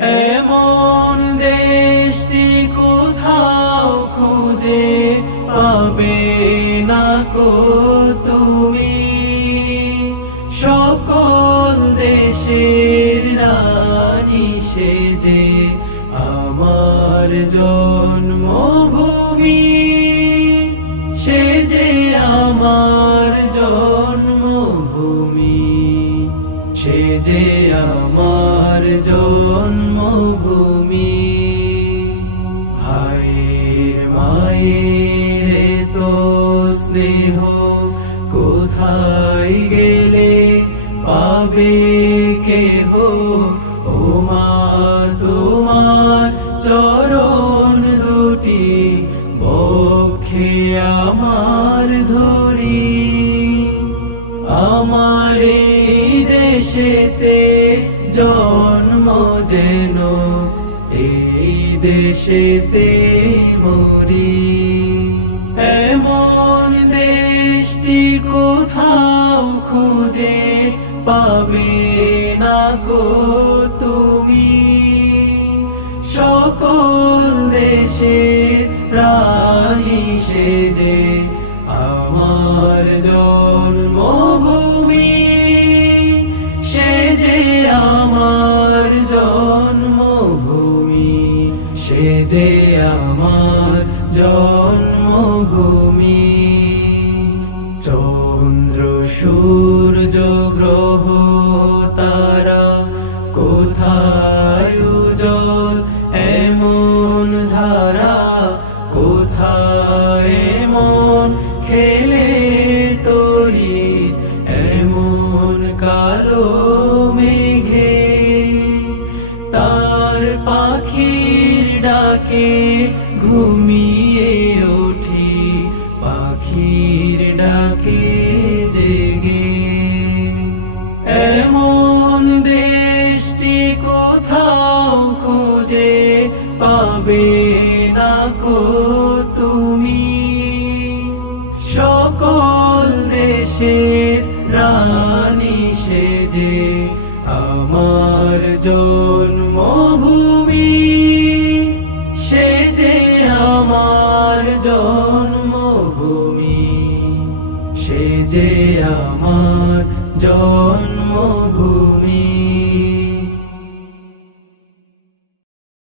এমন দেশটি কোথাও খুঁজে পাবে না কো তুমি, সকল দেশের রানী সেজে আমার জন্মভূমি, সেজে আমার জন্মভূমি, সেজে আমার জন্মভূমি। ভাইয়ের মায়ের তো স্নেহ কোথায় গেলে পাবে কেহ, ও মা তোমার চরণ দুটি বক্ষে আমার ধরি। আমার এই দেশেতে জন্ম যেন এই দেশেতে মরি। এমন দেশটি কোথাও খুঁজে পাবে না কো তুমি, সকল দেশে রানী সেজে আমার জন্মভূমি, সেজে আমার জন্মভূমি, সেজে আমার জন্মভূমি। চন্দ্র সূর্য গ্রহ তারা কোথায় উজ্জ্বল এমন ধারা, কোথায় এমন খেলে তড়িৎ এমন কালো মেঘে। তার পাখির ডাকে ঘুমিয়ে উঠি, পাখির ডাকে জেগে। এমন দেশটি কোথাও খুঁজে পাবে না কো তুমি, সকল দেশের রানী সেজে আমার জন্মভূমি, সেজে আমার জন্মভূমি, সেজে আমার